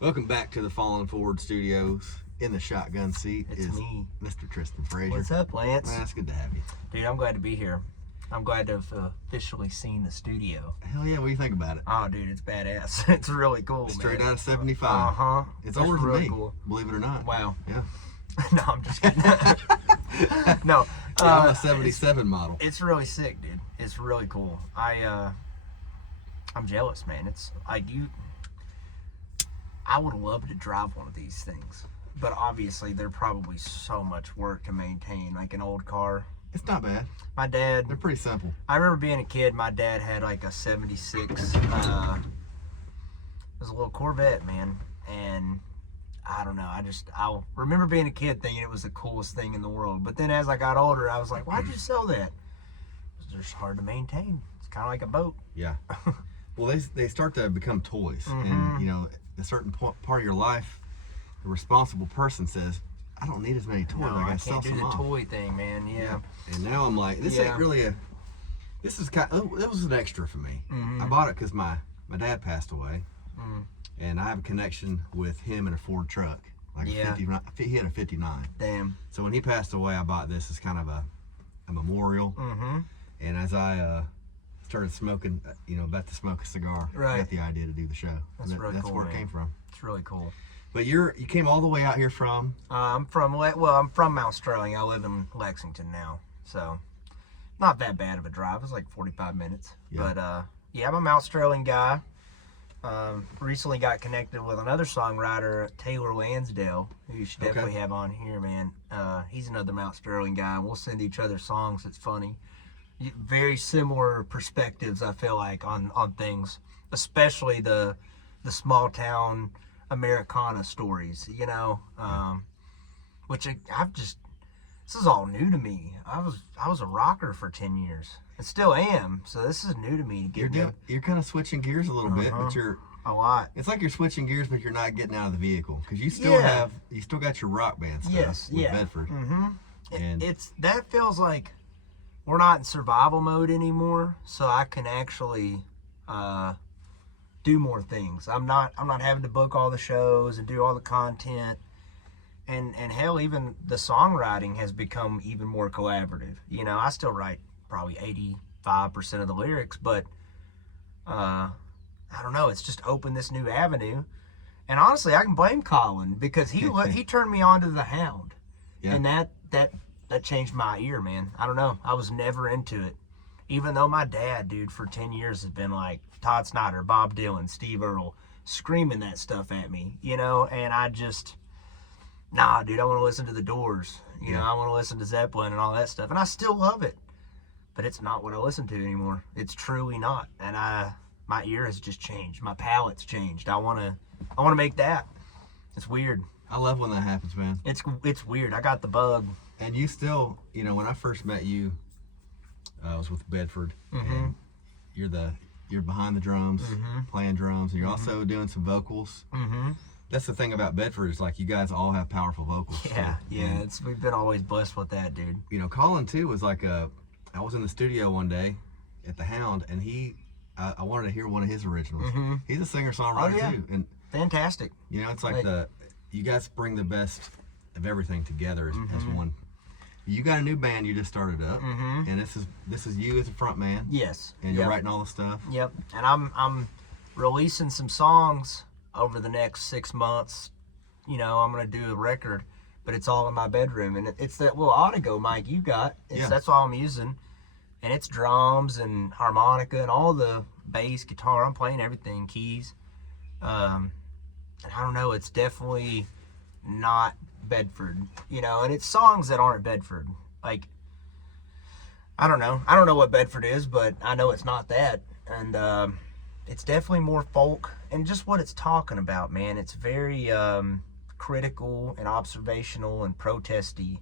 Welcome back to the Fallen Forward Studios. In the shotgun seat It's me. Mr. Tristan Frazier. What's up, Lance? Man, it's good to have you. Dude, I'm glad to be here. I'm glad to have officially seen the studio. Hell yeah, what do you think about it? Oh, dude, it's badass. It's really cool, Straight man. out of 75. Uh-huh. It's That's older than really me, cool. believe it or not. Wow. Yeah. No, I'm just kidding. No. Yeah, I'm a 77 model. It's really sick, dude. It's really cool. I'm jealous, man. It's like I would love to drive one of these things. But obviously, they're probably so much work to maintain, like an old car. It's not bad. My dad... They're pretty simple. I remember being a kid, my dad had like a 76, it was a little Corvette, man. And I don't know, I remember being a kid thinking it was the coolest thing in the world. But then as I got older, I was like, why'd you sell that? It's just hard to maintain. It's kind of like a boat. Yeah. Well, they start to become toys. Mm-hmm. And, you know, at a certain part of your life, the responsible person says, I don't need as many toys. No, I I gotta sell can't do some the off. toy thing, man. Yeah. And now I'm like, this ain't really this is kind of, it was an extra for me. Mm-hmm. I bought it because my dad passed away. Mm. And I have a connection with him in a Ford truck. Like he had a 59. Damn. So when he passed away, I bought this as kind of a memorial. Mm-hmm. And as I started smoking, about to smoke a cigar, I got the idea to do the show. That's really that's cool, where man. it came from. It's really cool. But you came all the way out here from? I'm from Mount Sterling. I live in Lexington now, so not that bad of a drive. It's like 45 minutes. Yeah. But I'm a Mount Sterling guy. Recently got connected with another songwriter, Taylor Lansdale, who you should definitely have on here, man. He's another Mount Sterling guy. We'll send each other songs. It's funny. Very similar perspectives, I feel like, on things, especially the small town Americana stories, which this is all new to me. I was a rocker for 10 years and still am, so this is new to me. You're kind of switching gears a little bit, but you're a lot. It's like you're switching gears, but you're not getting out of the vehicle because you still got your rock band stuff with Bedford. Mm-hmm. And that feels like we're not in survival mode anymore, so I can actually do more things. I'm not having to book all the shows and do all the content, and hell, even the songwriting has become even more collaborative. I still write probably 85% of the lyrics, but I don't know, it's just opened this new avenue. And honestly, I can blame Colin because he turned me on to the Hound. Yeah. And that changed my ear, man. I don't know, I was never into it, even though my dad, dude, for 10 years has been like Todd Snyder, Bob Dylan, Steve Earle, screaming that stuff at me, and I just, nah, dude, I want to listen to the Doors, I want to listen to Zeppelin and all that stuff, and I still love it, but it's not what I listen to anymore. It's truly not, and my ear has just changed. My palate's changed. I want to make that. It's weird. I love when that happens, man. It's weird. I got the bug. And you still, when I first met you, I was with Bedford, Mm-hmm. and you're behind the drums, playing drums, and you're also doing some vocals. Mm-hmm. That's the thing about Bedford is like you guys all have powerful vocals. Yeah, we've been always blessed with that, dude. Colin too was like I was in the studio one day at the Hound, and I wanted to hear one of his originals. Mm-hmm. He's a singer-songwriter too, and fantastic. It's like you guys bring the best of everything together as one. You got a new band you just started up, and this is you as a front man. Yes. And you're writing all the stuff. Yep. And I'm releasing some songs over the next 6 months. I'm gonna do a record, but it's all in my bedroom, and it's that little Audigo mic you got. That's all I'm using, and it's drums and harmonica and all the bass, guitar. I'm playing everything, keys. And I don't know. It's definitely not Bedford, and it's songs that aren't Bedford. Like, I don't know what Bedford is, but I know it's not that. And it's definitely more folk, and just what it's talking about, man. It's very critical and observational and protesty,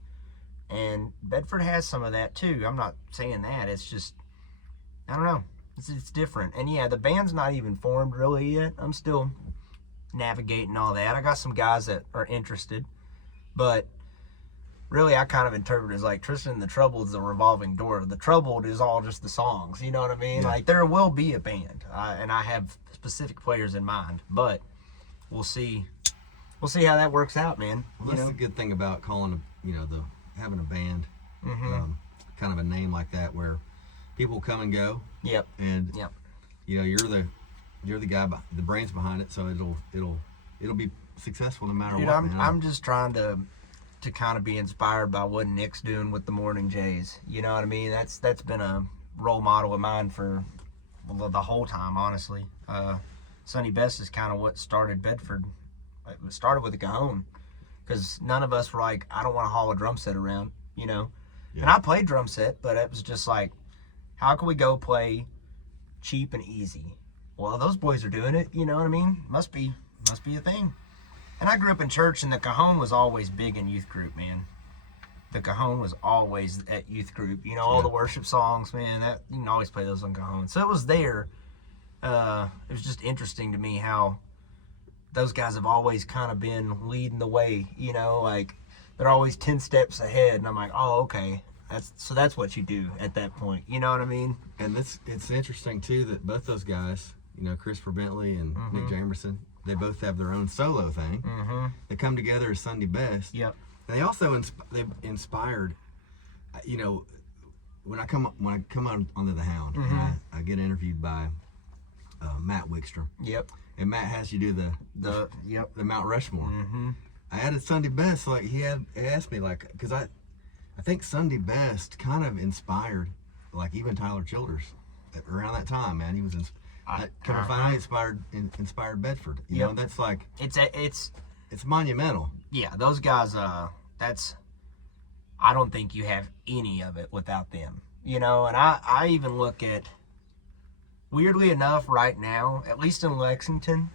and Bedford has some of that too. I'm not saying that. It's just, I don't know, it's different. And the band's not even formed really yet. I'm still navigating all that. I got some guys that are interested, but really I kind of interpret it as like Tristan and the Troubled is a revolving door. The Troubled is all just the songs, you know what I mean? Yeah. Like, there will be a band, and I have specific players in mind, but we'll see how that works out, man. Well, that's the good thing about calling, having a band, kind of a name like that where people come and go. Yep. And you're the guy, the brains behind it, so it'll be successful no matter what. I'm just trying to kind of be inspired by what Nick's doing with the Morning Jays. You know what I mean? That's been a role model of mine for the whole time, honestly. Sonny Best is kind of what started Bedford. It started with a cajon, because none of us were like, I don't want to haul a drum set around, Yeah. And I played drum set, but it was just like, how can we go play cheap and easy? Well, those boys are doing it, you know what I mean? Must be a thing. And I grew up in church, and the cajon was always big in youth group, man. The cajon was always at youth group. All the worship songs, man, that you can always play those on cajon. So it was there. It was just interesting to me how those guys have always kind of been leading the way, like they're always 10 steps ahead. And I'm like, oh, okay. That's what you do at that point. You know what I mean? And it's interesting too that both those guys, Christopher Bentley and Nick Jamerson, they both have their own solo thing. They come together as Sunday Best. Yep. And they also they've inspired. When I come on onto the Hound, and I get interviewed by Matt Wickstrom. Yep. And Matt has you do the Mount Rushmore. I added Sunday Best, like he asked me, like, because I think Sunday Best kind of inspired, like, even Tyler Childers around that time, man. He was inspired Bedford. You know, that's like it's monumental. Yeah, those guys. I don't think you have any of it without them. And I even look at, weirdly enough, right now, at least in Lexington.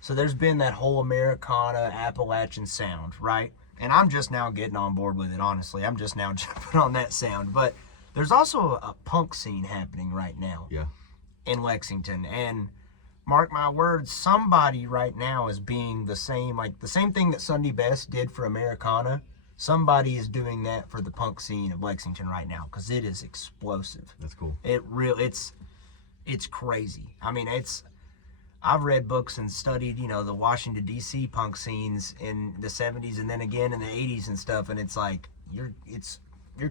So there's been that whole Americana Appalachian sound, right? And I'm just now getting on board with it, honestly. I'm just now jumping on that sound. But there's also a punk scene happening right now. Yeah. In Lexington. And mark my words, somebody right now is being the same thing that Sunday Best did for Americana. Somebody is doing that for the punk scene of Lexington right now, because it is explosive. That's cool. It's crazy. I mean, I've read books and studied, the Washington D.C. punk scenes in the 70s and then again in the 80s and stuff, and it's like you're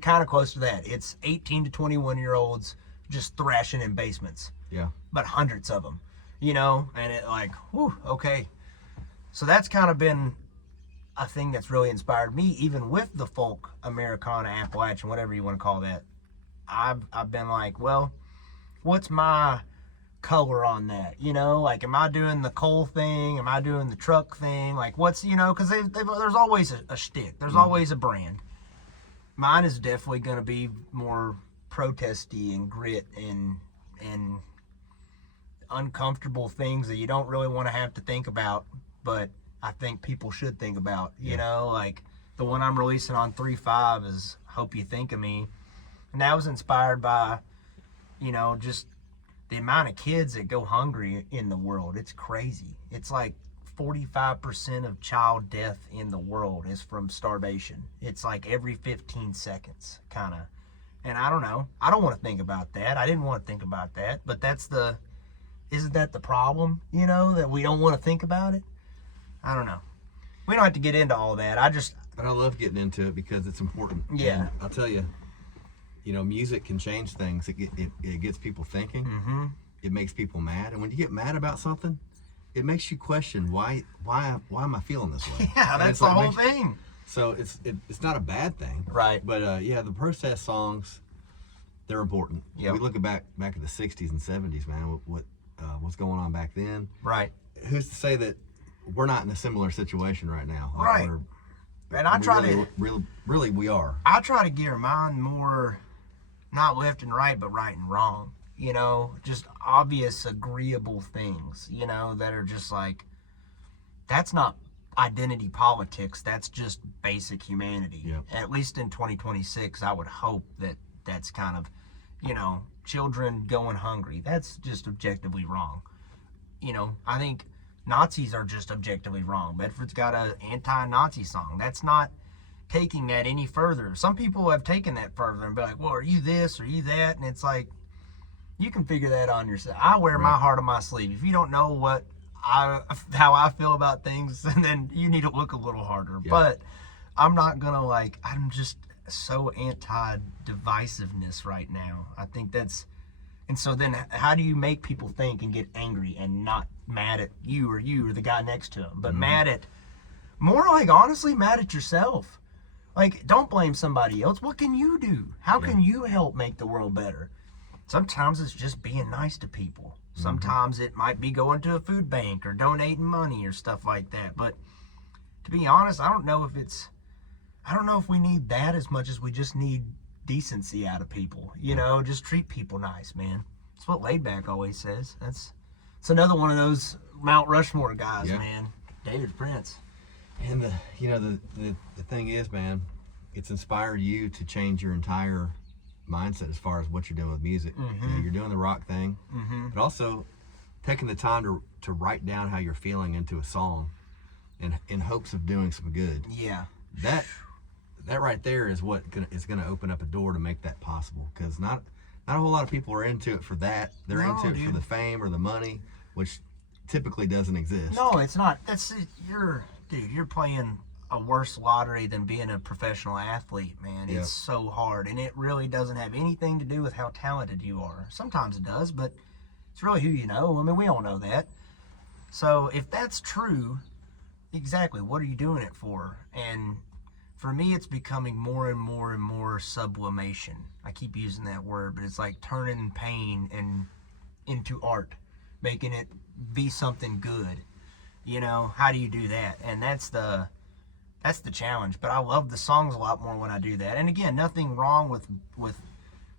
kind of close to that. It's 18 to 21-year-olds just thrashing in basements. Yeah. But hundreds of them, and it like, whew, okay. So that's kind of been a thing that's really inspired me, even with the folk Americana Appalachian, whatever you want to call that. I've been like, well, what's my color on that? Like, am I doing the coal thing? Am I doing the truck thing? Like, what's, because there's always a shtick. There's always a brand. Mine is definitely going to be more protesty and grit and uncomfortable things that you don't really want to have to think about, but I think people should think about. Like the one I'm releasing on 3/5 is Hope You Think of Me, and that was inspired by just the amount of kids that go hungry in the world. It's crazy. It's like 45% of child death in the world is from starvation. It's like every 15 seconds, kind of. And I don't know. I don't want to think about that. I didn't want to think about that. But isn't that the problem, that we don't want to think about it? I don't know. We don't have to get into all that. But I love getting into it because it's important. Yeah. And I'll tell you, music can change things. It gets people thinking. Mm-hmm. It makes people mad. And when you get mad about something, it makes you question why am I feeling this way? Yeah, that's the whole thing. So it's not a bad thing. Right. But the protest songs, they're important. Yep. We look back at the 60s and 70s, man, what's going on back then. Right. Who's to say that we're not in a similar situation right now? Like, right. And I try really we are. I try to gear mine more, not left and right, but right and wrong. Just obvious, agreeable things, that are just like, that's not identity politics. That's just basic humanity. Yep. At least in 2026, I would hope that that's kind of, children going hungry. That's just objectively wrong. I think Nazis are just objectively wrong. Bedford's got an anti-Nazi song. That's not taking that any further. Some people have taken that further and be like, well, are you this? Are you that? And it's like, you can figure that on yourself. I wear my heart on my sleeve. If you don't know what how I feel about things, and then you need to look a little harder. Yeah. But I'm not gonna I'm just so anti-divisiveness right now. I think that's, and so then how do you make people think and get angry and not mad at you or the guy next to him, but mad at, more like honestly mad at yourself? Like, don't blame somebody else. What can you do? How can you help make the world better? Sometimes it's just being nice to people. Sometimes it might be going to a food bank or donating money or stuff like that. But to be honest, I don't know if we need that as much as we just need decency out of people. You know, just treat people nice, man. That's what Laidback always says. It's another one of those Mount Rushmore guys, man. David Prince. And the thing is, man, it's inspired you to change your entire mindset as far as what you're doing with music. You know, you're doing the rock thing, but also taking the time to write down how you're feeling into a song, in hopes of doing some good. Yeah. That right there is what is going to open up a door to make that possible. Because not a whole lot of people are into it for that. They're into it for the fame or the money, which typically doesn't exist. No, it's not. You're playing a worse lottery than being a professional athlete, man. It's so hard, and it really doesn't have anything to do with how talented you are. Sometimes it does, but it's really who you know. I mean, we all know that. So if that's true, exactly, what are you doing it for? And for me, it's becoming more and more and more sublimation. I keep using that word, but it's like turning pain into art, making it be something good. You know, how do you do that? And that's the challenge. But I love the songs a lot more when I do that. And again, nothing wrong with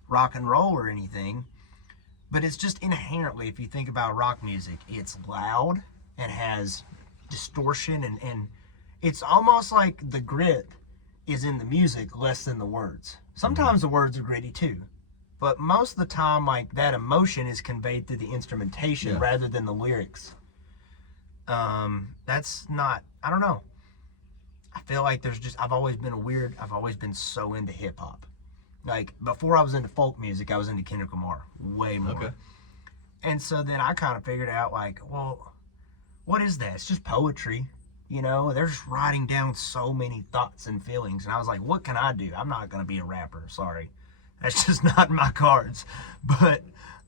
rock and roll or anything, but it's just inherently, if you think about rock music, it's loud and has distortion, and it's almost like the grit is in the music less than the words. Sometimes the words are gritty too, but most of the time, like, that emotion is conveyed through the instrumentation rather than the lyrics. That's not, I don't know. I feel like I've always been so into hip hop. Like, before I was into folk music, I was into Kendrick Lamar way more. Okay. And so then I kind of figured out, like, well, what is that? It's just poetry. You know, they're just writing down so many thoughts and feelings. And I was like, what can I do? I'm not going to be a rapper. Sorry. That's just not in my cards. But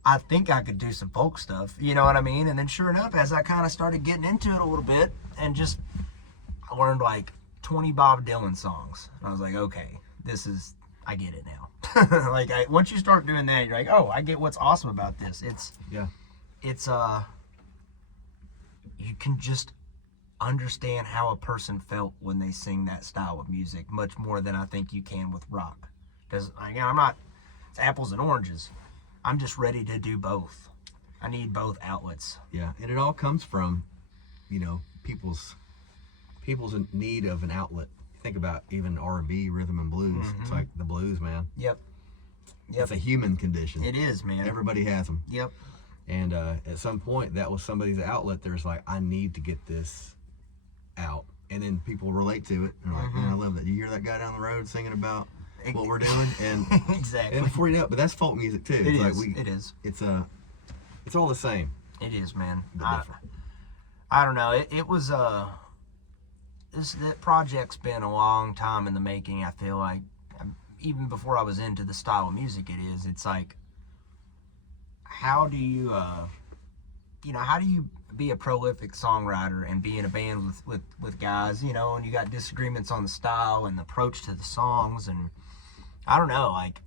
I think I could do some folk stuff. You know what I mean? And then sure enough, as I kind of started getting into it a little bit, and I learned like 20 Bob Dylan songs. And I was like, okay, I get it now. Like, once you start doing that, you're like, oh, I get what's awesome about this. You can just understand how a person felt when they sing that style of music much more than I think you can with rock. Because, again, it's apples and oranges. I'm just ready to do both. I need both outlets. Yeah, and it all comes from, people's need of an outlet. Think about even R&B, rhythm and blues. It's like the blues, man. Yep. It's a human condition. It is, man. Everybody has them. Yep. And at some point, that was somebody's outlet. There's like, I need to get this out. And then people relate to it. And they're like, man, I love that. You hear that guy down the road singing about what we're doing? And exactly. And before you know it, but that's folk music too. It is. It's all the same. It is, man. But different. I don't know. It was that project's been a long time in the making. I feel like, even before I was into the style of music it is. It's like, how do you be a prolific songwriter and be in a band with guys, and you got disagreements on the style and the approach to the songs, and I don't know, like,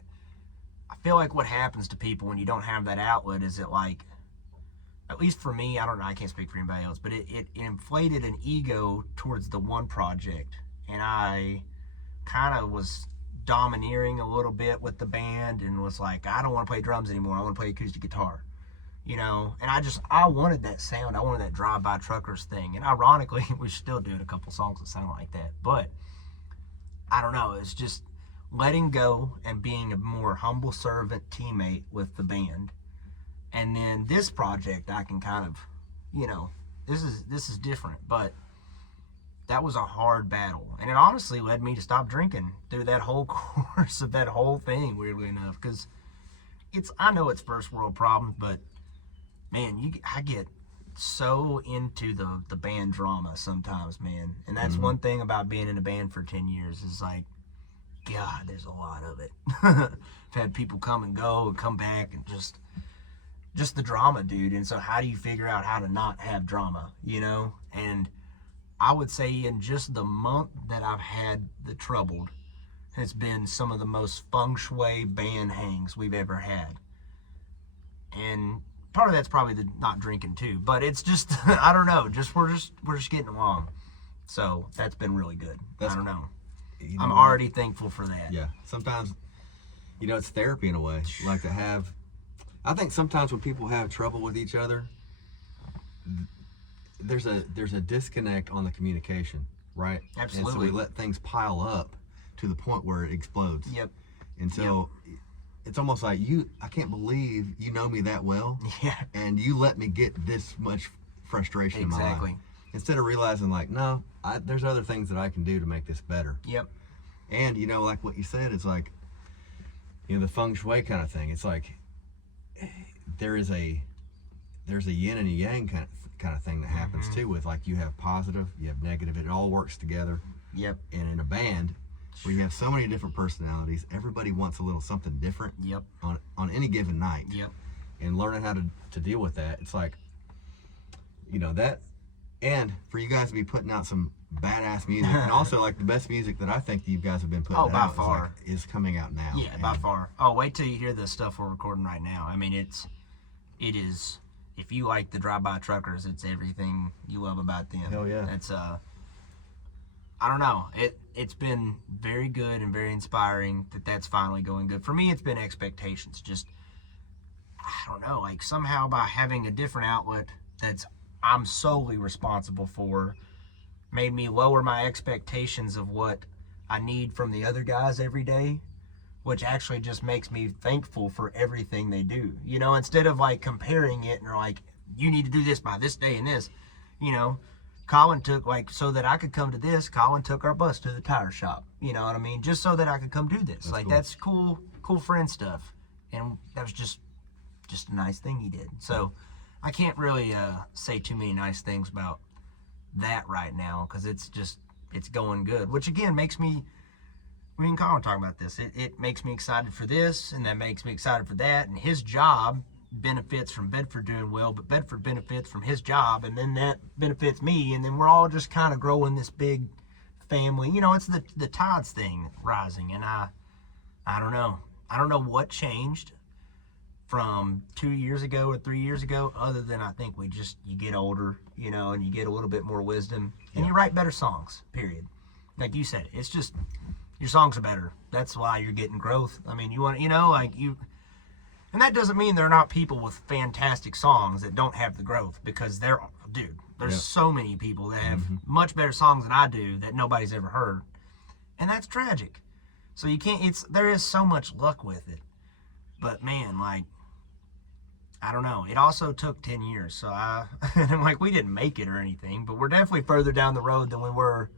I feel like what happens to people when you don't have that outlet is it, like, at least for me, I don't know, I can't speak for anybody else, but it inflated an ego towards the one project, and I kind of was domineering a little bit with the band and was like, I don't want to play drums anymore, I want to play acoustic guitar. And I wanted that sound. I wanted that drive-by truckers thing. And ironically, we're still doing a couple songs that sound like that. But I don't know. It's just letting go and being a more humble servant teammate with the band. And then this project, I can kind of, this is different. But that was a hard battle. And it honestly led me to stop drinking through that whole course of that whole thing, weirdly enough. Because I know it's first world problems, but man, I get so into the band drama sometimes, man. And that's one thing about being in a band for 10 years is like, God, there's a lot of it. I've had people come and go and come back and just the drama, dude. And so how do you figure out how to not have drama, you know? And I would say in just the month that I've had the Troubled has been some of the most feng shui band hangs we've ever had. And part of that's probably the not drinking too, but it's just, I don't know, we're just getting along. So that's been really good. I don't know. I'm already thankful for that. Yeah. Sometimes, it's therapy in a way. Like to have, I think sometimes when people have trouble with each other, there's a disconnect on the communication, right? Absolutely. And so we let things pile up to the point where it explodes. Yep. And so it's almost like I can't believe you know me that well. Yeah. And you let me get this much frustration in my life. Exactly. Instead of realizing like, no, there's other things that I can do to make this better. Yep. And like what you said, it's like, the feng shui kind of thing. It's like there's a yin and a yang kind of thing that happens too, with like you have positive, you have negative, it all works together. Yep. And in a band where you have so many different personalities, everybody wants a little something different. Yep. On any given night. Yep. And learning how to deal with that, it's like, that. And for you guys to be putting out some badass music, and also like the best music that I think you guys have been putting by out far. is coming out now. Yeah, by far. Oh, wait till you hear the stuff we're recording right now. I mean, it is. If you like the Drive-By Truckers, it's everything you love about them. Hell yeah. It's I don't know. It's been very good and very inspiring that's finally going good. For me, it's been expectations. Just, I don't know, like somehow by having a different outlet I'm solely responsible for, made me lower my expectations of what I need from the other guys every day, which actually just makes me thankful for everything they do. Instead of like comparing it and like, you need to do this by this day and this, Colin took so that I could come to this, Colin took our bus to the tire shop. You know what I mean? Just so that I could come do this. That's cool friend stuff. And that was just a nice thing he did. So I can't really say too many nice things about that right now, because it's going good, which again makes me, me and Colin talking about this, it makes me excited for this, and that makes me excited for that, and his job benefits from Bedford doing well, but Bedford benefits from his job, and then that benefits me, and then we're all just kind of growing this big family. It's the tides thing rising, and I don't know what changed from 2 years ago or 3 years ago, other than I think you get older, and you get a little bit more wisdom, and you write better songs, period. Like you said, it's just, your songs are better. That's why you're getting growth. I mean, you want, and that doesn't mean there are not people with fantastic songs that don't have the growth, because there's so many people that have much better songs than I do that nobody's ever heard. And that's tragic. So there is so much luck with it. But man, I don't know. It also took 10 years. So we didn't make it or anything, but we're definitely further down the road than we were.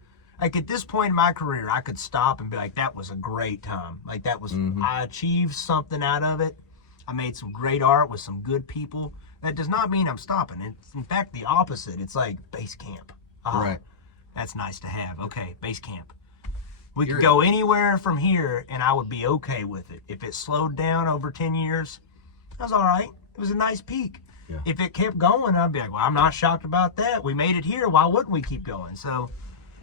Like at this point in my career, I could stop and be like, that was a great time. Like that was, I achieved something out of it. I made some great art with some good people. That does not mean I'm stopping. It's in fact the opposite. It's like base camp. Right. That's nice to have. Okay, base camp. We could go anywhere from here and I would be okay with it. If it slowed down over 10 years, that was all right. It was a nice peak. Yeah. If it kept going, I'd be like, well, I'm not shocked about that. We made it here. Why wouldn't we keep going? So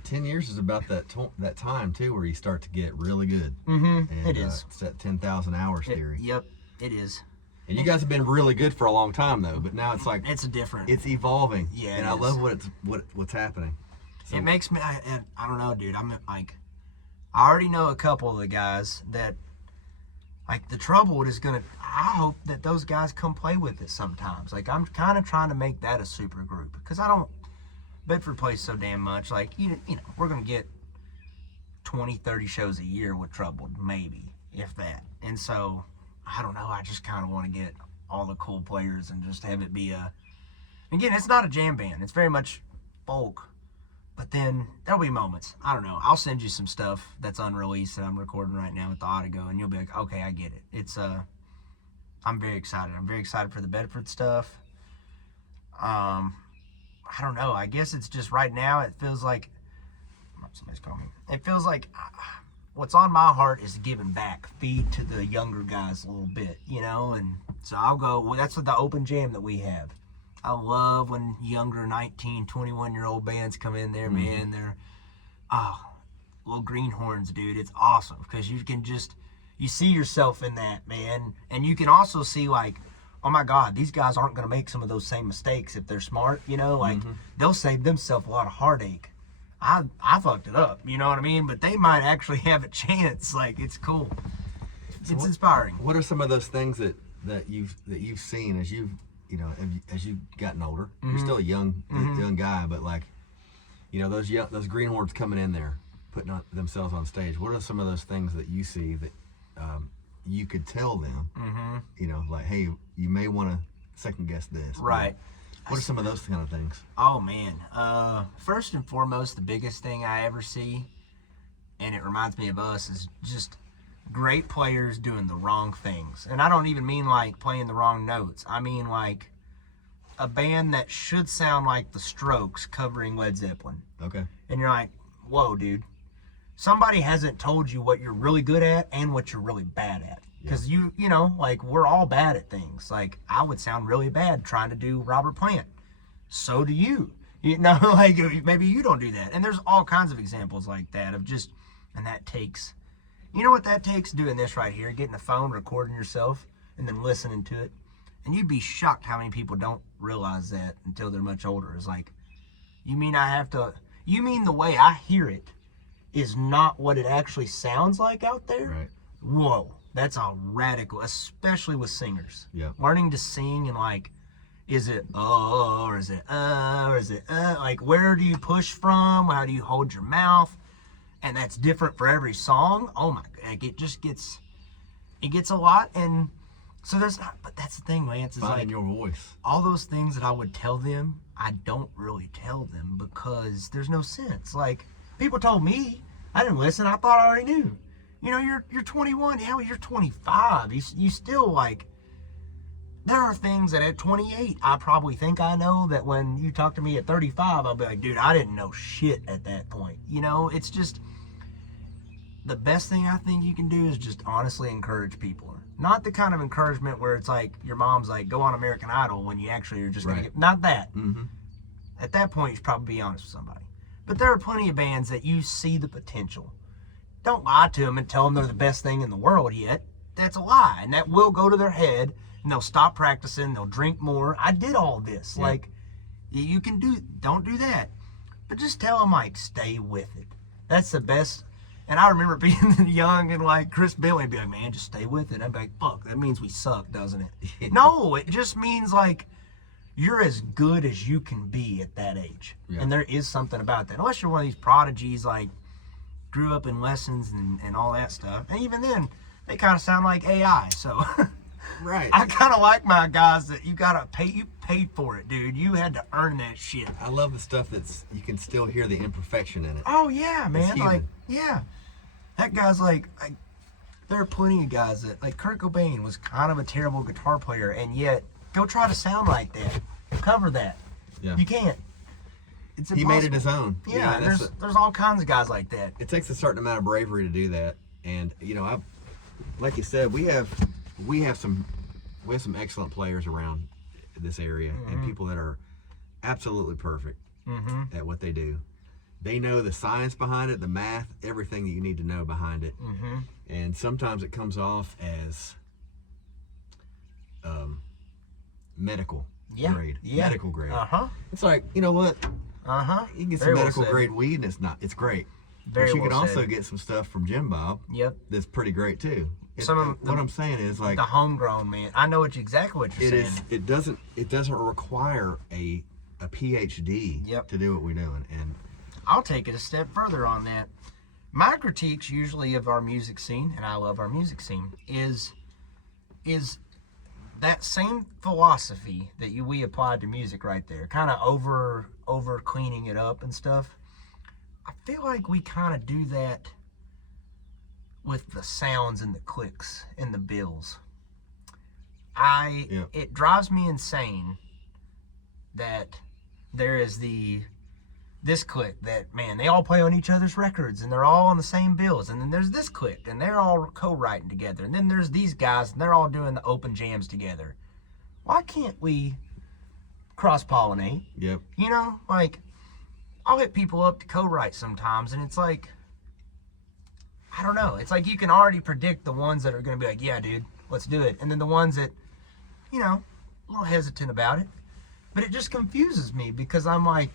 10 years is about that time too where you start to get really good. And it is. It's that 10,000 hours theory. Yep, it is. And you guys have been really good for a long time though, but now it's like it's different. It's evolving. Yeah, and I love what's happening. So, it makes me. I don't know, dude. I'm like, I already know a couple of the guys that, like, the Troubled is gonna. I hope that those guys come play with it sometimes. Like, I'm kind of trying to make that a super group, because I don't. Bedford plays so damn much. Like, you know, we're gonna get 20, 30 shows a year with Troubled, maybe, if that. And so, I don't know. I just kind of want to get all the cool players and just have it be a. Again, it's not a jam band. It's very much folk. But then there'll be moments. I don't know. I'll send you some stuff that's unreleased that I'm recording right now with the Audigo, and you'll be like, okay, I get it. It's I'm very excited. I'm very excited for the Bedford stuff. I don't know. I guess it's just right now it feels like somebody's calling me. It feels like what's on my heart is giving back, feed to the younger guys a little bit, you know. And so I'll go. Well, that's what the open jam that we have. I love when younger 19, 21-year-old bands come in there, man. They're little greenhorns, dude. It's awesome because you can just you see yourself in that, man, and you can also see like, oh my God, these guys aren't going to make some of those same mistakes if they're smart, you know, like they'll save themselves a lot of heartache. I fucked it up, you know what I mean? But they might actually have a chance. Like, it's cool. It's inspiring. What are some of those things that you've seen as you've gotten older? You're still a young guy, but like, you know, those greenhorns coming in there, putting themselves on stage. What are some of those things that you see that you could tell them, you know, like, hey, you may want to second guess this. Right. What are some of those kind of things? Oh, man. First and foremost, the biggest thing I ever see, and it reminds me of us, is just great players doing the wrong things. And I don't even mean like playing the wrong notes. I mean like a band that should sound like the Strokes covering Led Zeppelin. Okay. And you're like, whoa, dude. Somebody hasn't told you what you're really good at and what you're really bad at. Because you know, like, we're all bad at things. Like, I would sound really bad trying to do Robert Plant. So do you. You know, like, maybe you don't do that. And there's all kinds of examples like that of just, and that takes, you know what that takes? Doing this right here, getting a phone, recording yourself, and then listening to it. And you'd be shocked how many people don't realize that until they're much older. It's like, you mean the way I hear it is not what it actually sounds like out there? Right. Whoa. That's all radical, especially with singers. Yeah. Learning to sing and like, is it or is it or is it like, where do you push from? How do you hold your mouth? And that's different for every song. Oh my, like it gets a lot. And so but that's the thing, Lance, is finding like your voice. All those things that I would tell them, I don't really tell them because there's no sense. Like, people told me, I didn't listen. I thought I already knew. You know, you're 21. Hell, you're 25. You still, like, there are things that at 28, I probably think I know that when you talk to me at 35, I'll be like, dude, I didn't know shit at that point. You know, it's just, the best thing I think you can do is just honestly encourage people. Not the kind of encouragement where it's like, your mom's like, go on American Idol when you actually are just going to get, not that. At that point, you should probably be honest with somebody. But there are plenty of bands that you see the potential. Don't lie to them and tell them they're the best thing in the world yet. That's a lie. And that will go to their head, and they'll stop practicing. They'll drink more. I did all this. Yeah. Like, you can don't do that. But just tell them, like, stay with it. That's the best. And I remember being young and, like, Chris Billy would be like, man, just stay with it. I'd be like, fuck, that means we suck, doesn't it? No, it just means, like, you're as good as you can be at that age. Yeah. And there is something about that. Unless you're one of these prodigies, like, grew up in lessons and all that stuff. And even then, they kind of sound like AI. So, right. I kind of like my guys that you paid for it, dude. You had to earn that shit. I love the stuff you can still hear the imperfection in it. Oh, yeah, man. Like, yeah. That guy's like, there are plenty of guys that, like, Kurt Cobain was kind of a terrible guitar player, and yet, go try to sound like that. Cover that. Yeah. You can't. It's impossible. He made it his own. Yeah, there's all kinds of guys like that. It takes a certain amount of bravery to do that, and you know, like you said, we have some excellent players around this area, and people that are absolutely perfect at what they do. They know the science behind it, the math, everything that you need to know behind it, and sometimes it comes off as medical grade. Yeah. Medical grade. It's like, you know what? You can get some medical grade weed and it's great. But you can also get some stuff from Jim Bob. Yep. That's pretty great too. What I'm saying is, like, the homegrown, man. I know exactly what you're saying. It doesn't require a PhD to do what we're doing. And I'll take it a step further on that. My critiques usually of our music scene, and I love our music scene, is that same philosophy that we applied to music right there, kind of over cleaning it up and stuff. I feel like we kind of do that with the sounds and the clicks and the bills. It drives me insane that there is this clique that, man, they all play on each other's records and they're all on the same bills. And then there's this clique and they're all co-writing together. And then there's these guys and they're all doing the open jams together. Why can't we cross-pollinate? Yep. You know, like, I'll hit people up to co-write sometimes and it's like, I don't know. It's like you can already predict the ones that are going to be like, yeah, dude, let's do it. And then the ones that, you know, a little hesitant about it. But it just confuses me because I'm like,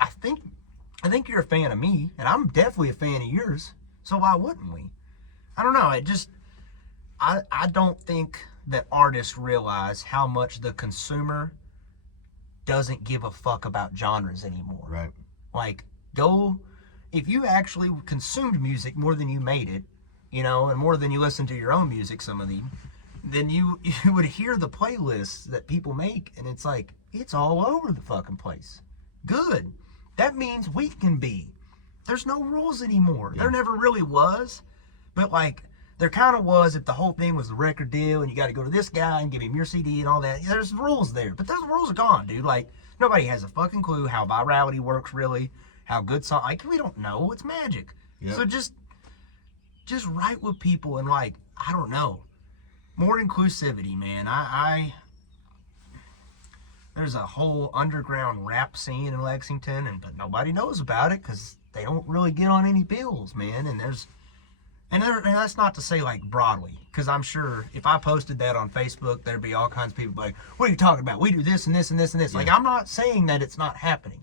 I think you're a fan of me, and I'm definitely a fan of yours. So why wouldn't we? I don't know. It just, I don't think that artists realize how much the consumer doesn't give a fuck about genres anymore. Right. Like, if you actually consumed music more than you made it, you know, and more than you listen to your own music, some of them, then you would hear the playlists that people make, and it's like, it's all over the fucking place. Good. That means we can be. There's no rules anymore. Yeah. There never really was. But like, there kind of was if the whole thing was a record deal and you got to go to this guy and give him your CD and all that. There's rules there. But those rules are gone, dude. Like, nobody has a fucking clue how virality works really, how good song. Like, we don't know. It's magic. Yep. So just write with people and like, I don't know. More inclusivity, man. There's a whole underground rap scene in Lexington, but nobody knows about it because they don't really get on any bills, man. And that's not to say like Broadway, because I'm sure if I posted that on Facebook, there'd be all kinds of people like, what are you talking about? We do this and this and this and this. Yeah. Like, I'm not saying that it's not happening,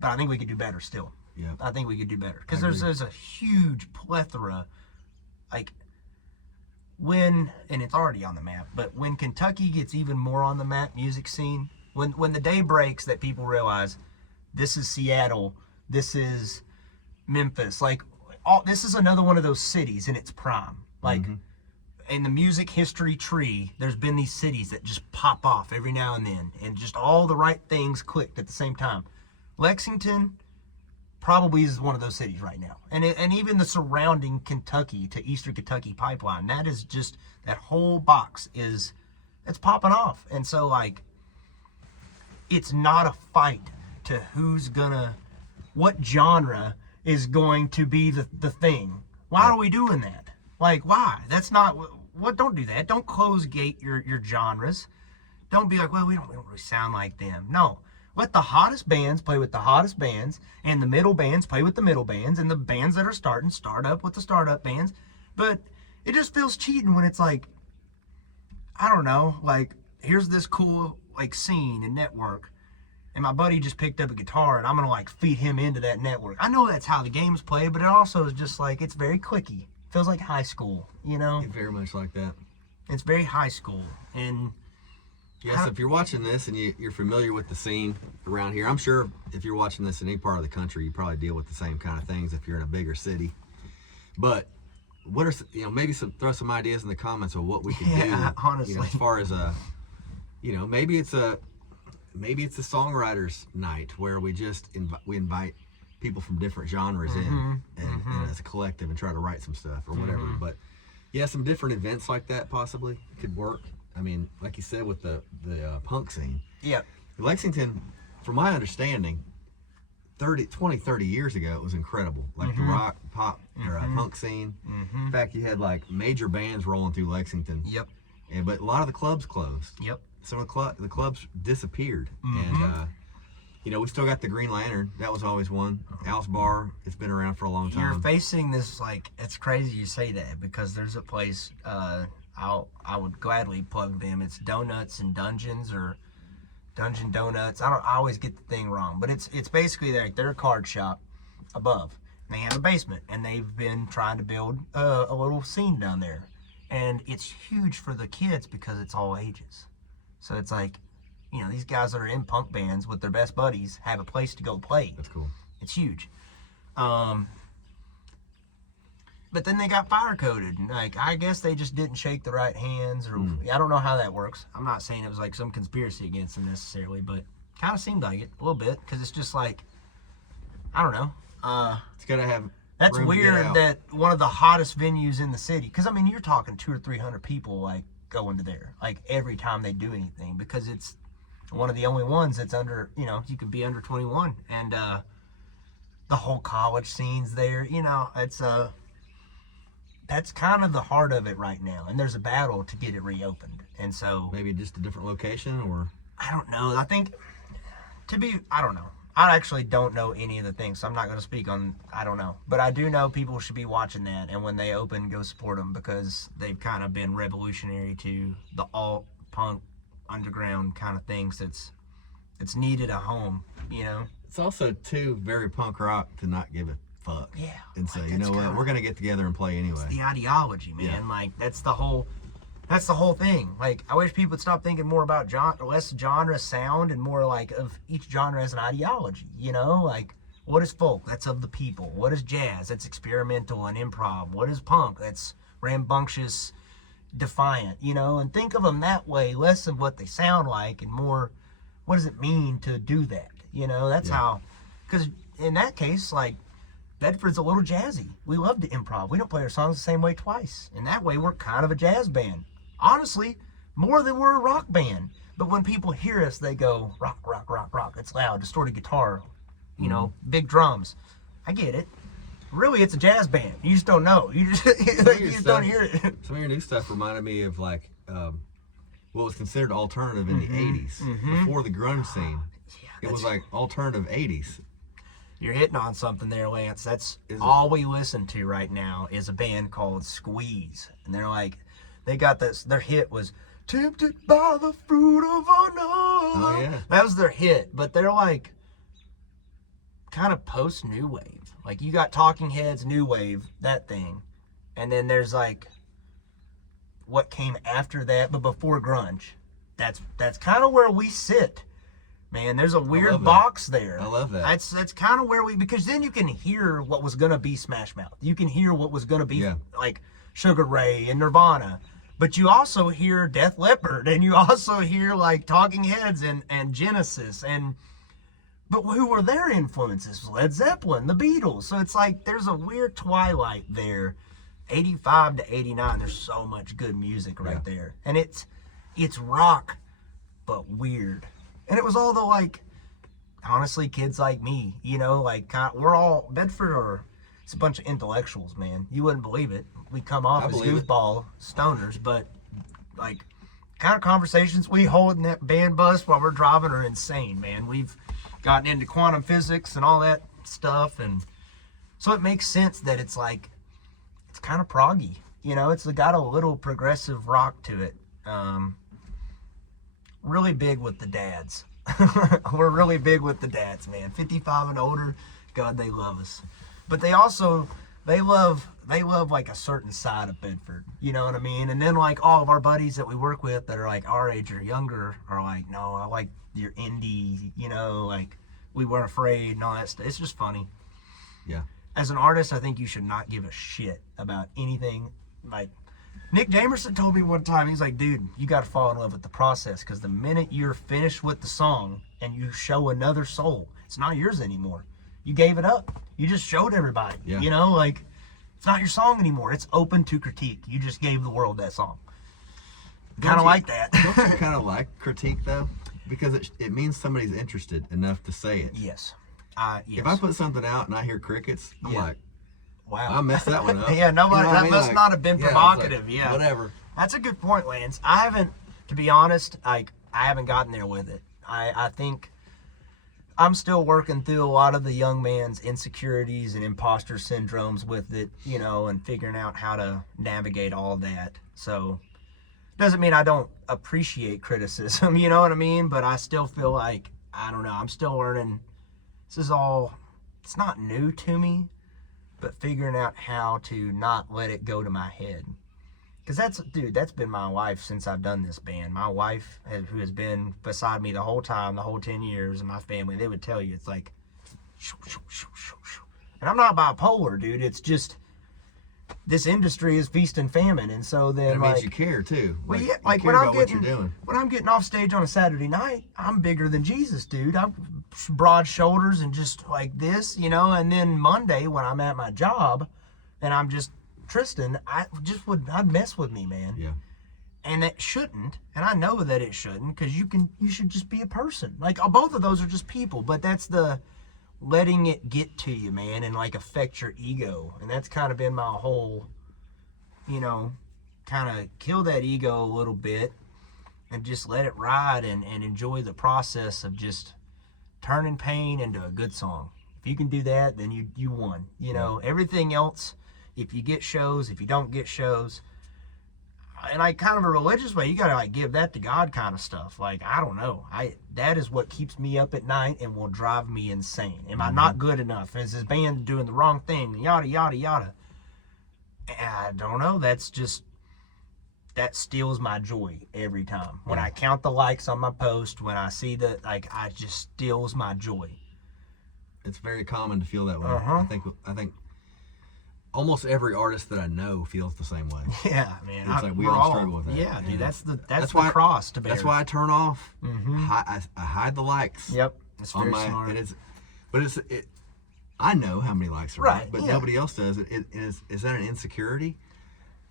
but I think we could do better still. Yeah. I think we could do better because there's a huge plethora, like, and it's already on the map, but when Kentucky gets even more on the map, music scene, when the day breaks that people realize this is Seattle, this is Memphis, like, this is another one of those cities in its prime. Like, in the music history tree, there's been these cities that just pop off every now and then, and just all the right things clicked at the same time. Lexington probably is one of those cities right now. And even the surrounding Kentucky to Eastern Kentucky pipeline, that is just, that whole box it's popping off. And so, like, it's not a fight to what genre is going to be the thing. Why are we doing that? Like, why? That's not, don't do that. Don't close gate your genres. Don't be like, well, we don't really sound like them. No. Let the hottest bands play with the hottest bands, and the middle bands play with the middle bands, and the bands that are starting start up with the startup bands. But it just feels cheating when it's like, I don't know, like, here's this cool, like, scene and network, and my buddy just picked up a guitar, and I'm gonna, like, feed him into that network. I know that's how the game's played, but it also is just like, it's very cliquey. Feels like high school, you know? Very much like that. It's very high school, and yes, if you're watching this and you're familiar with the scene around here, I'm sure if you're watching this in any part of the country, you probably deal with the same kind of things if you're in a bigger city. But what are, maybe throw some ideas in the comments of what we can do. Honestly, as far as maybe it's a songwriters night where we just invite people from different genres in and as a collective and try to write some stuff or whatever. But yeah, some different events like that possibly could work. I mean, like you said, with the punk scene. Yeah. Lexington, from my understanding, 30 years ago, it was incredible. Like the rock, pop, or punk scene. In fact, you had like major bands rolling through Lexington. Yep. But a lot of the clubs closed. Yep. Some of the clubs disappeared. And, we still got the Green Lantern. That was always one. Al's Bar, it's been around for a long time. You're facing this, like, it's crazy you say that because there's a place, I would gladly plug them. It's Donuts and Dungeons or Dungeon Donuts. I always get the thing wrong, but it's basically like they're a card shop above. And they have a basement, and they've been trying to build a little scene down there, and it's huge for the kids because it's all ages. So it's like, these guys that are in punk bands with their best buddies have a place to go play. That's cool. It's huge. But then they got fire coded. Like, I guess they just didn't shake the right hands, or I don't know how that works. I'm not saying it was like some conspiracy against them necessarily, but kind of seemed like it a little bit because it's just like, I don't know. It's gotta have. That's weird that one of the hottest venues in the city, because I mean you're talking 200 or 300 people like going to there like every time they do anything because it's one of the only ones that's under, you know, you could be under 21. And the whole college scene's there. You know, it's that's kind of the heart of it right now. And there's a battle to get it reopened. And so maybe just a different location, or I don't know. I think I don't know. I actually don't know any of the things, so I'm not going to speak on, I don't know. But I do know people should be watching that, and when they open, go support them, because they've kind of been revolutionary to the alt-punk underground kind of things it's needed a home, you know? It's also, too, very punk rock to not give a fuck. Yeah. And say, you know what, we're going to get together and play anyway. It's the ideology, man. Yeah. Like, that's the whole thing. Like, I wish people would stop thinking more about less genre sound and more like of each genre as an ideology, you know? Like, what is folk? That's of the people. What is jazz? That's experimental and improv. What is punk? That's rambunctious, defiant, you know? And think of them that way, less of what they sound like and more, what does it mean to do that? You know, that's how, because in that case, like, Bedford's a little jazzy. We love to improv. We don't play our songs the same way twice. In that way, we're kind of a jazz band. Honestly, more than we're a rock band. But when people hear us, they go, rock, rock, rock, rock. It's loud, distorted guitar, you know, big drums. I get it. Really, it's a jazz band. You just don't know. You just don't hear it. Some of your new stuff reminded me of, like, what was considered alternative in the 80s, before the grunge scene. It was like alternative 80s. You're hitting on something there, Lance. That's all we listen to right now is a band called Squeeze. And they're like, they got this, their hit was Tempted by the Fruit of Another. Oh, yeah. That was their hit, but they're like kind of post-new wave. Like, you got Talking Heads, new wave, that thing. And then there's like what came after that, but before grunge. That's kind of where we sit. Man, there's a weird box there. I love that. That's kind of where because then you can hear what was going to be Smash Mouth. You can hear what was going to be like Sugar Ray and Nirvana. But you also hear Def Leppard, and you also hear like Talking Heads and Genesis. But who were their influences? Led Zeppelin, the Beatles. So it's like there's a weird twilight there. 85 to 89, there's so much good music right there. And it's rock, but weird. And it was all the, like, honestly, kids like me, you know, like, we're all, Bedford, it's a bunch of intellectuals, man. You wouldn't believe it. We come off as goofball stoners, but, like, kind of conversations we hold in that band bus while we're driving are insane, man. We've gotten into quantum physics and all that stuff, and so it makes sense that it's, like, it's kind of proggy, you know? It's got a little progressive rock to it. Really big with the dads. We're really big with the dads, man. 55 and older, God, they love us. But they also, they love like a certain side of Bedford, you know what I mean? And then like all of our buddies that we work with that are like our age or younger are like, no, I like your indie, you know, like We Weren't Afraid and all that stuff. It's just funny. Yeah. As an artist, I think you should not give a shit about anything. Like, Nick Jamerson told me one time, he's like, dude, you got to fall in love with the process, because the minute you're finished with the song and you show another soul, it's not yours anymore. You gave it up. You just showed everybody. Yeah. You know, like, it's not your song anymore. It's open to critique. You just gave the world that song. Kind of like that. Don't you kind of like critique, though? Because it means somebody's interested enough to say it. Yes. Yes. If I put something out and I hear crickets, I'm like, wow, I messed that one up. Yeah, nobody, you know that must not have been provocative. Like, whatever. That's a good point, Lance. I haven't, to be honest, I haven't gotten there with it. I think I'm still working through a lot of the young man's insecurities and imposter syndromes with it, you know, and figuring out how to navigate all that. So, doesn't mean I don't appreciate criticism, you know what I mean? But I still feel like, I don't know, I'm still learning. This is all, it's not new to me, but figuring out how to not let it go to my head. Because that's been my life since I've done this band. My wife, who has been beside me the whole time, the whole 10 years, and my family, they would tell you, it's like, shoo, shoo, shoo, shoo, shoo. And I'm not bipolar, dude. It's just, this industry is feast and famine, and so then, and it means you care too. Well, yeah, like when I'm getting off stage on a Saturday night, I'm bigger than Jesus, dude. I'm broad shoulders and just like this, you know. And then Monday when I'm at my job, and I'm just Tristan, I'd mess with me, man. Yeah. And that shouldn't, and I know that it shouldn't, because you should just be a person. Like, both of those are just people, but that's the letting it get to you, man, and like affect your ego. And that's kind of been my whole, kind of kill that ego a little bit and just let it ride and enjoy the process of just turning pain into a good song. If you can do that, then you won. Everything else, if you get shows, if you don't get shows, and like kind of a religious way, you gotta like give that to God kind of stuff. Like, I don't know. That is what keeps me up at night and will drive me insane. Am I not good enough? Is this band doing the wrong thing? Yada, yada, yada. I don't know. That steals my joy every time. When I count the likes on my post, when I see that, like, it just steals my joy. It's very common to feel that way. I think almost every artist that I know feels the same way. Yeah, man. It's like we all struggle with that. Yeah, dude. That's the cross to bear. That's why I turn off. I hide the likes. Yep, that's very smart. I know how many likes are right, but nobody else does. Is that an insecurity?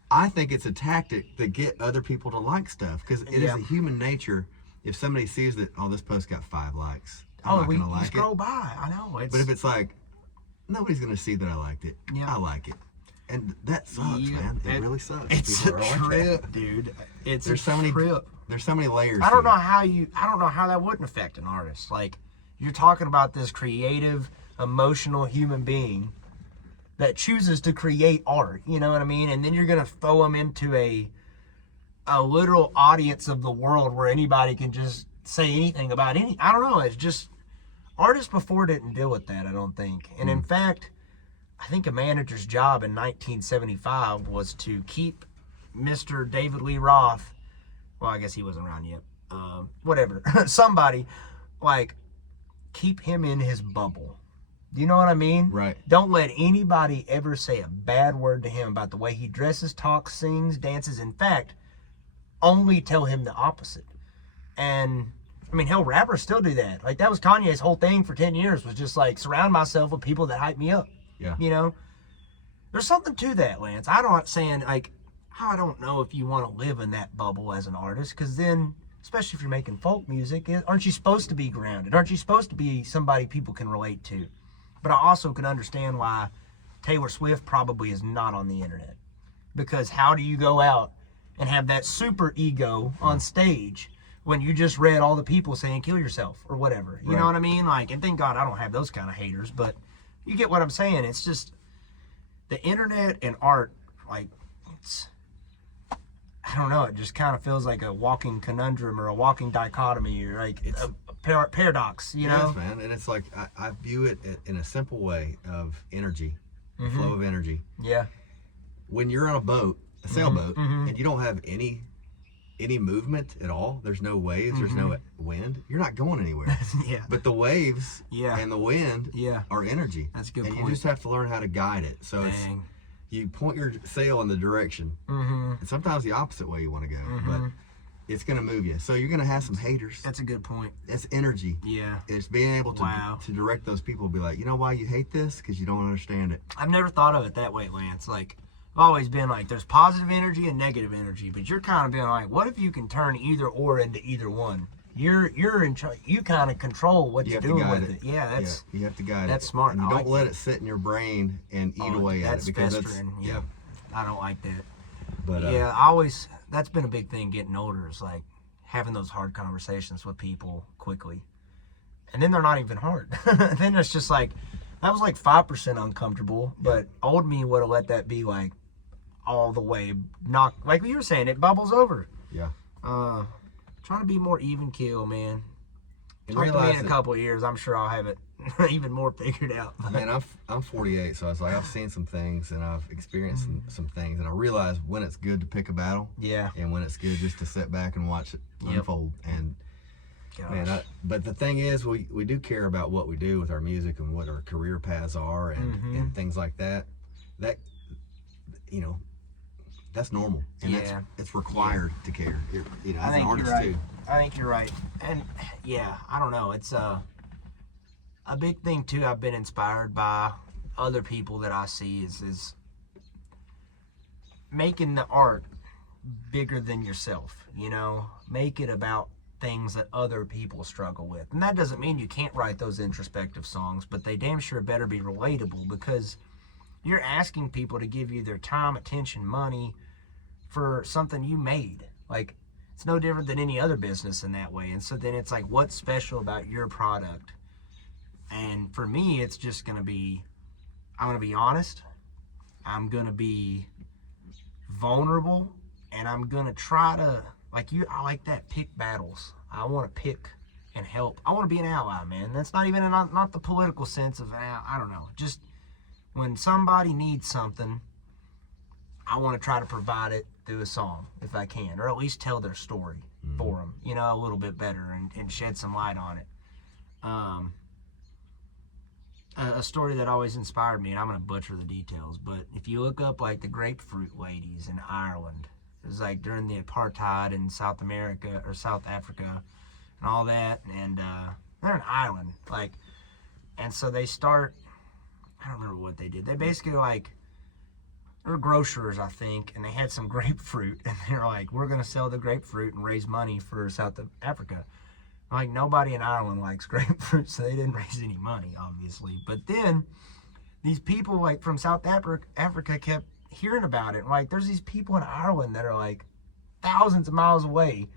I think it's a tactic to get other people to like stuff, because it is a human nature. If somebody sees that, this post got 5 likes, I'm not going to like it. Scroll by. I know. But if it's like, nobody's going to see that I liked it. Yeah. I like it. And that sucks, man. It really sucks. It's a trip, dude. There's so many layers. I don't know how that wouldn't affect an artist. Like, you're talking about this creative, emotional human being that chooses to create art, you know what I mean? And then you're going to throw them into a literal audience of the world where anybody can just say anything about I don't know. It's just, artists before didn't deal with that, I don't think. And in fact, I think a manager's job in 1975 was to keep Mr. David Lee Roth, well, I guess he wasn't around yet, whatever, somebody, like, keep him in his bubble. Do you know what I mean? Right. Don't let anybody ever say a bad word to him about the way he dresses, talks, sings, dances. In fact, only tell him the opposite. And, I mean, hell, rappers still do that. Like, that was Kanye's whole thing for 10 years, was just, like, surround myself with people that hype me up. Yeah. There's something to that, Lance. I'm not saying, like, I don't know if you want to live in that bubble as an artist, because then, especially if you're making folk music, aren't you supposed to be grounded? Aren't you supposed to be somebody people can relate to? But I also can understand why Taylor Swift probably is not on the internet. Because how do you go out and have that super ego on stage when you just read all the people saying kill yourself or whatever? You know what I mean? Like, and thank God I don't have those kind of haters, but you get what I'm saying. It's just the internet and art, like, I don't know, it just kind of feels like a walking conundrum or a walking dichotomy, or like it's a paradox, you know? Yes, man. And it's like, I view it in a simple way of energy, flow of energy. Yeah. When you're on a boat, a sailboat, and you don't have any movement at all, there's no waves, there's no wind, you're not going anywhere. Yeah. But the waves and the wind are energy. That's a good point. And you just have to learn how to guide it. So you point your sail in the direction, and sometimes the opposite way you want to go, but it's going to move you. So you're going to have some haters. That's a good point. That's energy. Yeah. It's being able to direct those people, be like, you know why you hate this? Because you don't understand it. I've never thought of it that way, Lance. Like, I've always been like, there's positive energy and negative energy, but you're kind of being like, what if you can turn either or into either one? You're in charge. You kind of control what you're doing with it. Yeah, that's you have to guide it. That's smart. And you don't let it sit in your brain and eat away at it, because festering. Yeah, I don't like that. But that's been a big thing getting older, is like having those hard conversations with people quickly, and then they're not even hard. Then it's just like, that was like 5% uncomfortable, but old me would have let that be like all the way, like you were saying, it bubbles over. Yeah. Trying to be more even keel, man. Talk to me in a couple of years, I'm sure I'll have it even more figured out. Man, I'm 48, so I was like, I've seen some things and I've experienced some things, and I realize when it's good to pick a battle, and when it's good just to sit back and watch it unfold. And man, but the thing is, we do care about what we do with our music and what our career paths are, and things like that. That, you know, that's normal, and it's required to care. As an artist too. I think you're right, and I don't know. It's a big thing too. I've been inspired by other people that I see is making the art bigger than yourself, you know? Make it about things that other people struggle with. And that doesn't mean you can't write those introspective songs, but they damn sure better be relatable, because you're asking people to give you their time, attention, money for something you made. Like, it's no different than any other business in that way. And so then it's like, what's special about your product? And for me, it's just going to be, I'm going to be honest. I'm going to be vulnerable. And I'm going to try to, like you, I like that, pick battles. I want to pick and help. I want to be an ally, man. That's not even, not the political sense of, I don't know. Just when somebody needs something, I want to try to provide it through a song if I can, or at least tell their story for them, you know, a little bit better, and shed some light on it. A story that always inspired me, and I'm going to butcher the details, but if you look up like the grapefruit ladies in Ireland, it was like during the apartheid in South America or South Africa and all that, and they're an island, like, and so they start, I don't remember what they did. They basically like, they're grocers, I think, and they had some grapefruit, and they're like, we're going to sell the grapefruit and raise money for South Africa. Like, nobody in Ireland likes grapefruit, so they didn't raise any money, obviously. But then these people, like, from South Africa kept hearing about it. Like, there's these people in Ireland that are, like, thousands of miles away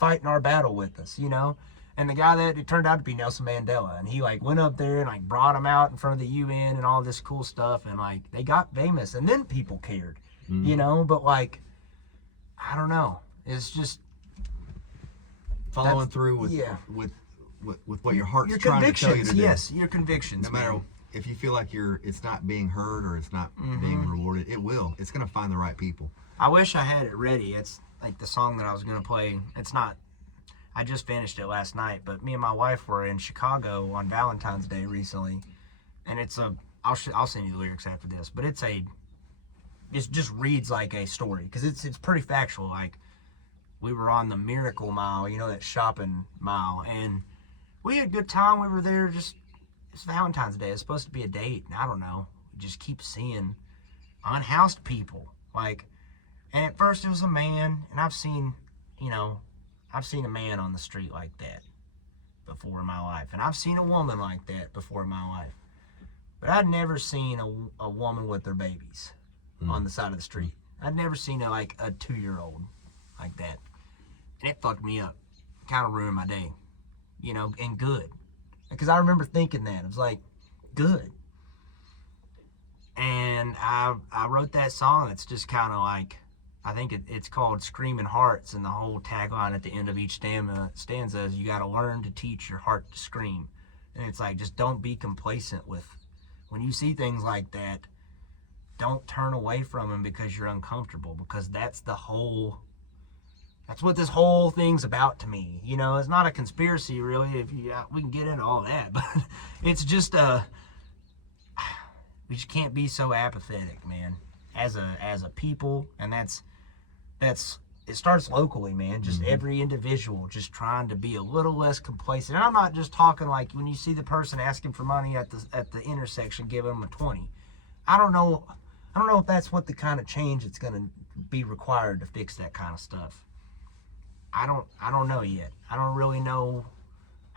fighting our battle with us, you know? And the guy that it turned out to be Nelson Mandela, and he like went up there and like brought him out in front of the UN and all this cool stuff, and like they got famous, and then people cared, you know. But like, I don't know, it's just following through with what your heart's trying to tell you to do. Yes, your convictions. No matter if you feel like it's not being heard or it's not being rewarded, it will. It's gonna find the right people. I wish I had it ready. It's like the song that I was gonna play. It's not. I just finished it last night, but me and my wife were in Chicago on Valentine's Day recently, and it's I'll send you the lyrics after this, but it just reads like a story, because it's pretty factual. Like, we were on the Miracle Mile, you know, that shopping mile, and we had a good time. We were there, it's Valentine's Day. It's supposed to be a date, and I don't know. We just keep seeing unhoused people, like, and at first it was a man, and I've seen a man on the street like that before in my life. And I've seen a woman like that before in my life. But I'd never seen a woman with their babies on the side of the street. I'd never seen a 2-year-old like that. And it fucked me up. Kind of ruined my day. You know, and good. Because I remember thinking that. It was like, good. And I wrote that song. It's just kind of like, I think it's called Screaming Hearts, and the whole tagline at the end of each stanza is, you got to learn to teach your heart to scream. And it's like, just don't be complacent with, when you see things like that, don't turn away from them because you're uncomfortable, because that's what this whole thing's about to me. You know, it's not a conspiracy really, we can get into all that, but it's just we just can't be so apathetic, man, as a people. And it starts locally, man. Just every individual just trying to be a little less complacent. And I'm not just talking like when you see the person asking for money at the intersection, give them a 20. I don't know if that's what the kind of change that's going to be required to fix that kind of stuff. I don't know yet. I don't really know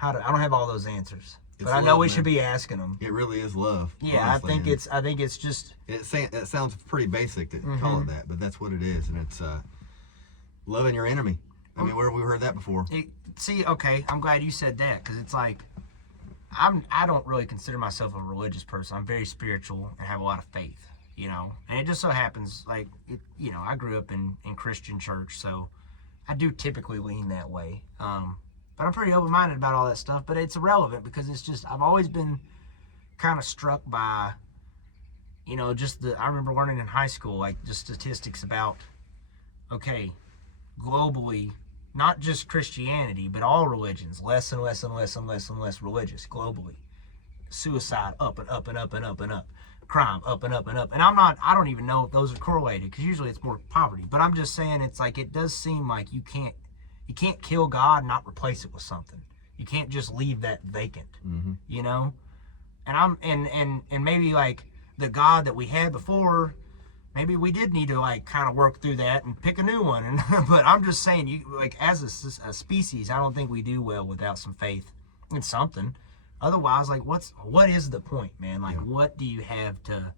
I don't have all those answers. But I know we should be asking them. It really is love. Yeah, honestly. I think it's just. It sounds pretty basic to call it that, but that's what it is, and it's loving your enemy. I mean, where have we heard that before? Okay, I'm glad you said that, because it's like, I don't really consider myself a religious person. I'm very spiritual and have a lot of faith, you know. And it just so happens, like, I grew up in Christian church, so I do typically lean that way. But I'm pretty open-minded about all that stuff, but it's irrelevant, because it's just, I've always been kind of struck by, I remember learning in high school, like, just statistics about, okay, globally, not just Christianity, but all religions, less and less and less and less and less religious globally. Suicide up and up and up and up and up. Crime up and up and up. And I don't even know if those are correlated, because usually it's more poverty. But I'm just saying, it's like, it does seem like you can't kill God and not replace it with something. You can't just leave that vacant, you know? And and maybe like the God that we had before maybe we did need to like kind of work through that and pick a new one. And but I'm just saying, you like as a species, I don't think we do well without some faith in something. Otherwise, like what is the point, man? Like what do you have to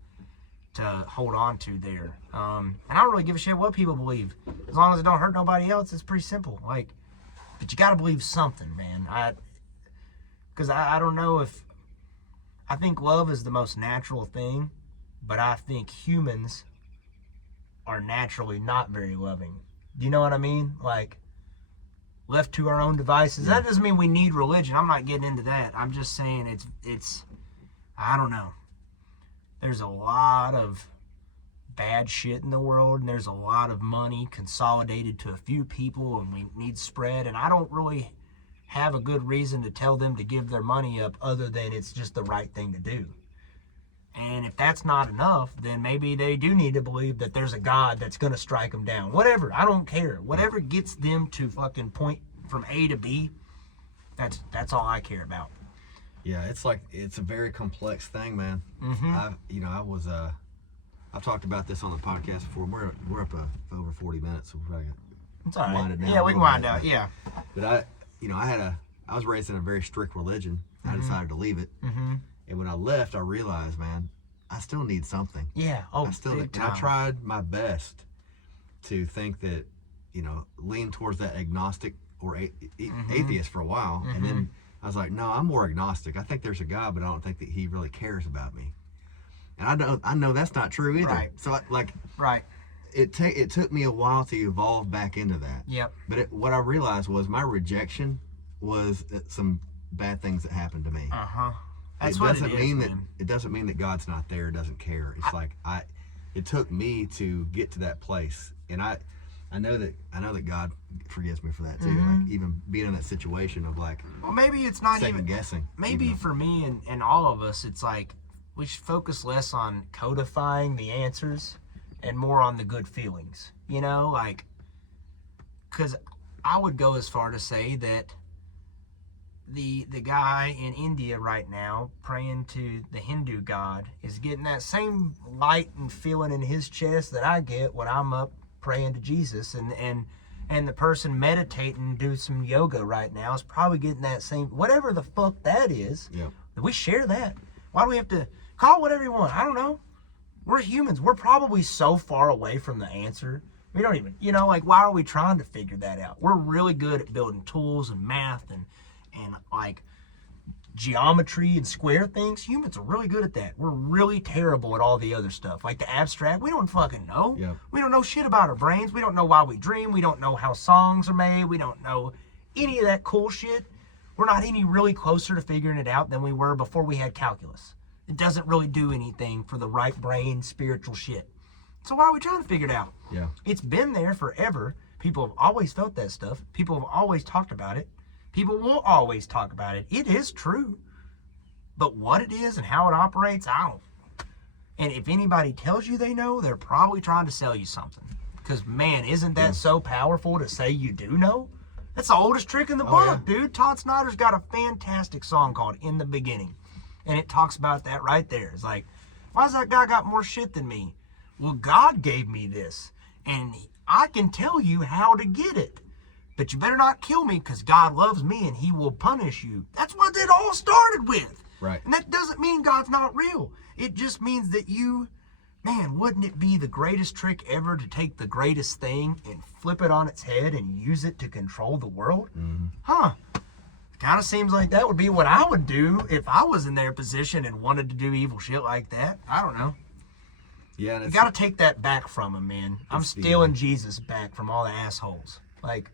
hold on to there? And I don't really give a shit what people believe, as long as it don't hurt nobody else. It's pretty simple. Like, but you got to believe something, man. Because I don't know if I think love is the most natural thing, but I think humans are naturally not very loving. Do you know what I mean? Like, left to our own devices. That doesn't mean we need religion. I'm not getting into that. I'm just saying it's I don't know. There's a lot of bad shit in the world, and there's a lot of money consolidated to a few people, and we need spread, and I don't really have a good reason to tell them to give their money up other than it's just the right thing to do. And if that's not enough, then maybe they do need to believe that there's a God that's going to strike them down. Whatever, I don't care. Whatever gets them to fucking point from A to B, that's all I care about. Yeah, it's a very complex thing, man. I've talked about this on the podcast before. We're up over 40 minutes, so we're probably it's all right. Yeah, we can wind out. Yeah. But I was raised in a very strict religion. I decided to leave it, and when I left, I realized, man, I still need something. Yeah. Oh, and I tried my best to think that, lean towards that agnostic or atheist for a while, and then I was like, no, I'm more agnostic. I think there's a God, but I don't think that he really cares about me. And I know that's not true either. Right. So right. It took me a while to evolve back into that. Yep. But what I realized was my rejection was some bad things that happened to me. That's It doesn't mean that God's not there, doesn't care. It's it took me to get to that place, and I know that God forgives me for that too. Like even being in that situation of well, maybe it's not second guessing. Maybe for me and all of us, it's like we should focus less on codifying the answers and more on the good feelings. Because I would go as far to say that the guy in India right now praying to the Hindu God is getting that same light and feeling in his chest that I get when I'm up praying to Jesus, and the person meditating, do some yoga right now is probably getting that same, whatever the fuck that is. Yeah. We share that. Why do we have to call it whatever you want? I don't know. We're humans. We're probably so far away from the answer. We don't even, why are we trying to figure that out? We're really good at building tools and math and like geometry and square things. Humans are really good at that. We're really terrible at all the other stuff, like the abstract. We don't fucking know. Yep. We don't know shit about our brains. We don't know why we dream. We don't know how songs are made. We don't know any of that cool shit. We're not any really closer to figuring it out than we were before we had calculus. It doesn't really do anything for the right brain, spiritual shit. So why are we trying to figure it out? Yeah. It's been there forever. People have always felt that stuff. People have always talked about it. People will always talk about it. It is true. But what it is and how it operates, I don't. And if anybody tells you they know, they're probably trying to sell you something. Because, man, isn't that so powerful to say you do know? That's the oldest trick in the book, dude. Todd Snyder's got a fantastic song called In the Beginning. And it talks about that right there. It's like, why's that guy got more shit than me? Well, God gave me this. And I can tell you how to get it. But you better not kill me because God loves me and he will punish you. That's what it all started with. Right. And that doesn't mean God's not real. It just means that man, wouldn't it be the greatest trick ever to take the greatest thing and flip it on its head and use it to control the world? Huh. Kind of seems like that would be what I would do if I was in their position and wanted to do evil shit like that. I don't know. Yeah. You got to take that back from them, man. I'm stealing Jesus back from all the assholes. Like,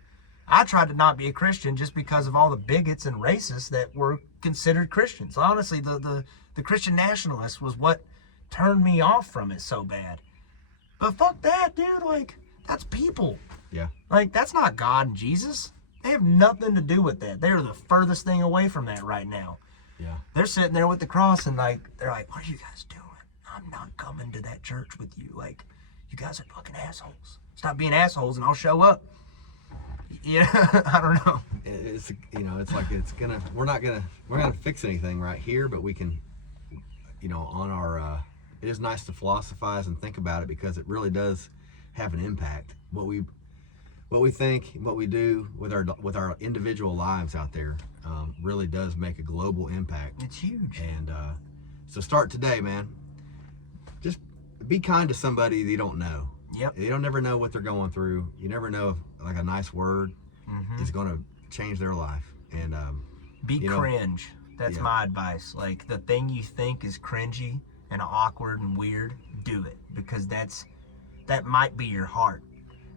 I tried to not be a Christian just because of all the bigots and racists that were considered Christians. Honestly, the Christian nationalist was what turned me off from it so bad. But fuck that, dude. Like, that's people. Yeah. Like, that's not God and Jesus. They have nothing to do with that. They're the furthest thing away from that right now. Yeah. They're sitting there with the cross and they're like, what are you guys doing? I'm not coming to that church with you. Like, you guys are fucking assholes. Stop being assholes and I'll show up. Yeah, I don't know. It's we're not gonna fix anything right here, but we can, on our it is nice to philosophize and think about it, because it really does have an impact. What we think, what we do with our individual lives out there really does make a global impact. It's huge. And so start today, man. Just be kind to somebody that you don't know. Yep. You don't never know what they're going through. You never know if like a nice word is going to change their life. And be cringe. That's my advice. Like, the thing you think is cringy and awkward and weird, do it, because that might be your heart.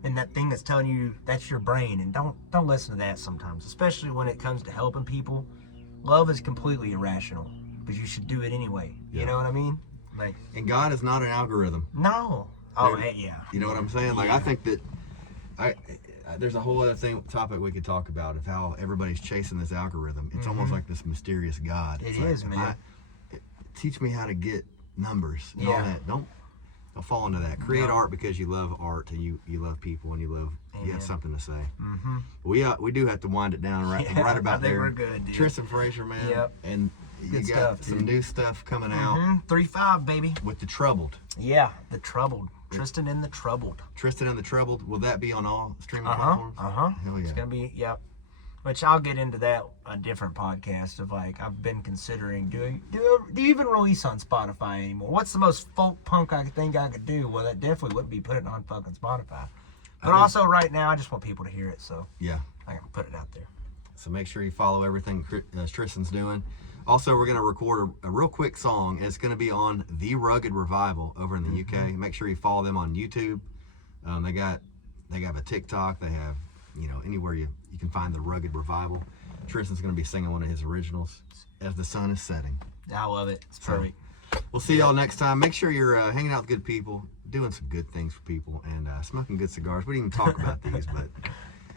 And that thing that's telling you, that's your brain. And don't listen to that sometimes, especially when it comes to helping people. Love is completely irrational, but you should do it anyway. You know what I mean? Like, and God is not an algorithm. No. Oh, yeah. You know what I'm saying? Like, I think that there's a whole other topic we could talk about of how everybody's chasing this algorithm. It's almost like this mysterious God. It is, man. Teach me how to get numbers and all that. Don't fall into that. Create art because you love art, and you love people, and you have something to say. We do have to wind it down right about there. I think we're good, dude. Tristan Frazier, man. Yep. And you got some new stuff coming out. 3-5, baby. With The Troubled. Yeah, The Troubled. Tristan and the Troubled. Tristan and the Troubled. Will that be on all streaming platforms? Hell yeah. It's gonna be, which I'll get into that a different podcast of, like, I've been considering do you even release on Spotify anymore? What's the most folk punk I think I could do? Well, that definitely wouldn't be putting it on fucking Spotify. But also right now, I just want people to hear it, so yeah, I can put it out there. So make sure you follow everything Tristan's doing. Also, we're going to record a real quick song. It's going to be on The Rugged Revival over in the UK. Make sure you follow them on YouTube. They have a TikTok. They have, anywhere you can find The Rugged Revival. Tristan's going to be singing one of his originals, As the Sun is Setting. I love it. It's perfect. We'll see y'all next time. Make sure you're hanging out with good people, doing some good things for people, and smoking good cigars. We didn't even talk about these, but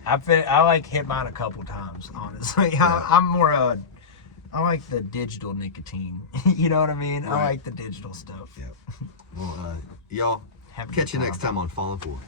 I like hit mine a couple times, honestly. Yeah. I'm more I like the digital nicotine. You know what I mean? Right. I like the digital stuff. Yeah. Well, y'all, catch you next time on Falling Forward.